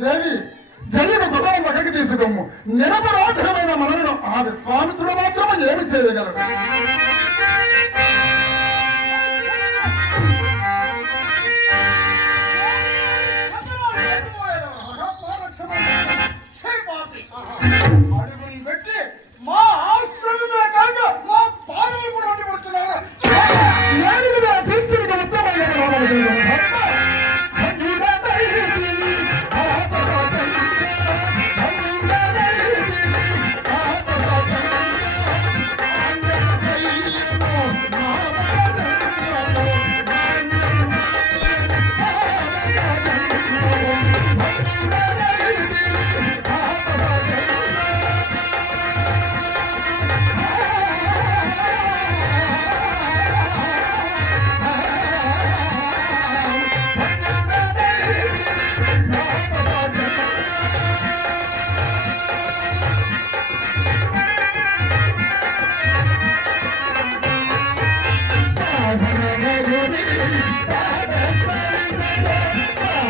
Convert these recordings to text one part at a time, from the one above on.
దేవి జల్లిన గుర్రం పక్కకి తీసుకోము నిరపరాధమైన మనలను ఆ విశ్వామిత్రుడు మాత్రమే ఏమి చేయగలడు?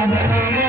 Yeah.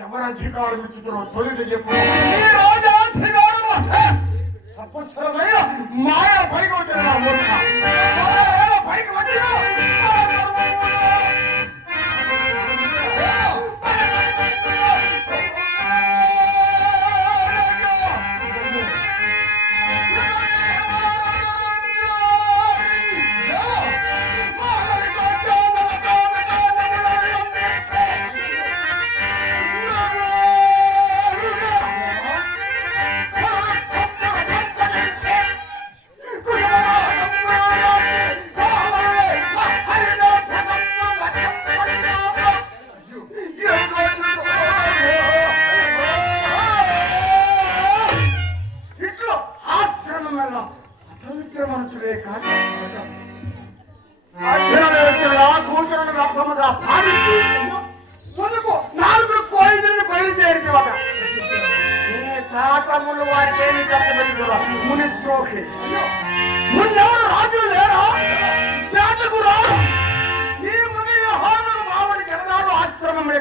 ఎవరు అధికారం ఇచ్చుతారో తొలిది చెప్పు. ఈ రోజు అధికారం తపస్సులమైన మాయ పరిగొట్టిన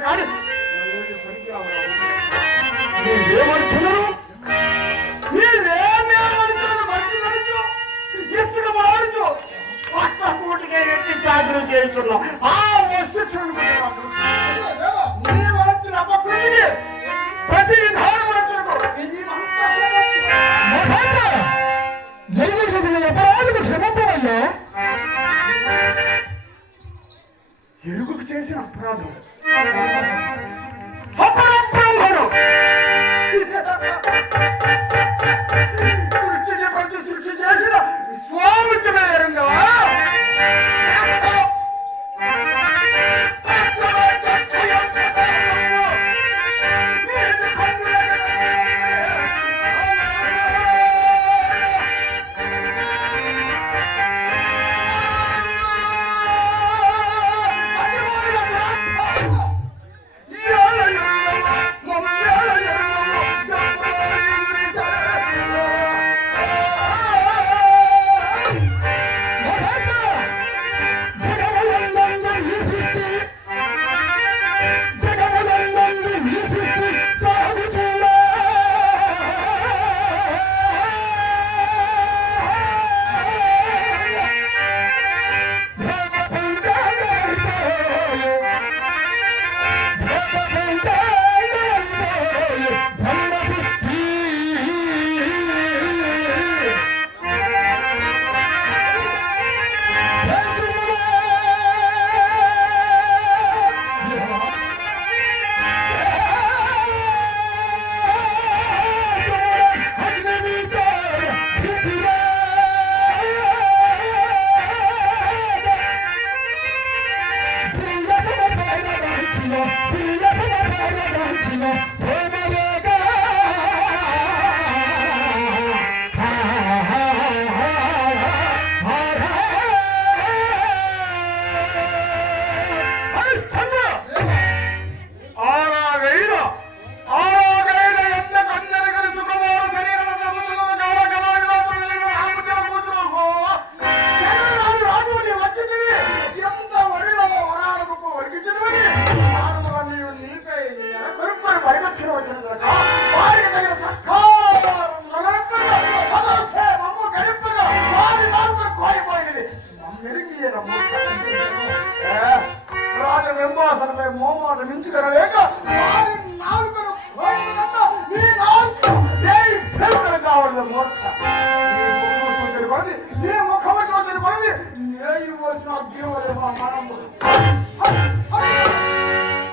అని ఏమనుచున్నాను మీరేమే అనుకున్నాను మంచి నడుచు ఇసుక మారుచు. పక్క కూటికే ఆ వస్తు చూడుకుంటున్నాను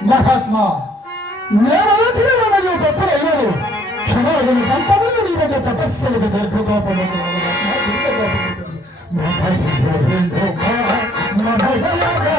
మహాత్మా నేను వచ్చిన తప్పులు తప్పులైనను క్షమాగుని సంపదలు నీ వద్ద తపస్సులకు దీర్ఘకోపడను నన్ను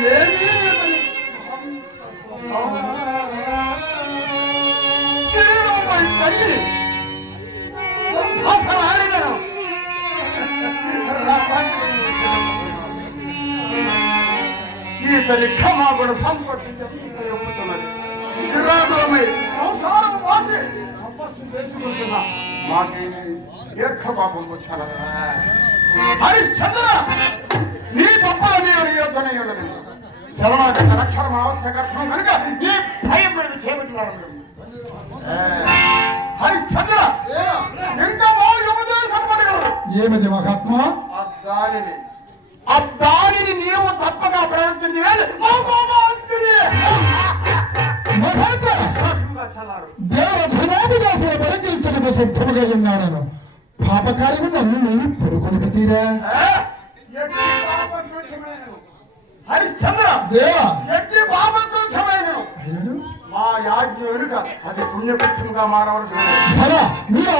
ఇతని కిరీటముపై తల్లి అసలాడిదను ఈతని సంసారం వాసి తపస్సు చేసుకుంటున్నా మాకేమి దీర్ఘపాపం వచ్చాను హరిశ్చంద్ర! నీ తప్పల నేను యుద్ధనే శరణాగత రక్షణ ఆవశ్యకర్థం కనుక నీ భయం మీద చేపట్టినాడు హరిశ్చంద్ర ఇంకా మా యువదే సంపదగలరు ఏమిది మహాత్మా? దానిని ఆ దానిని నీవు తప్పక ప్రవర్తించి వేలు మా కోపాగ్ని మహాత్మా! విశ్వాసంగా చల్లారు దేవ ధర్మాభిదాసుల పరిచరించడానికి సిద్ధముగా ఉన్నాడను. పాపకార్యము నన్ను మీరు పొరుగునికి హరిశ్చంద్ర దేవా ఎట్టి పాపం తుచ్చమైనను. అయినను మా యాజ్ఞ వెనుక అది పుణ్యపక్షముగా మారవలసి ఉన్నది. భల మీరు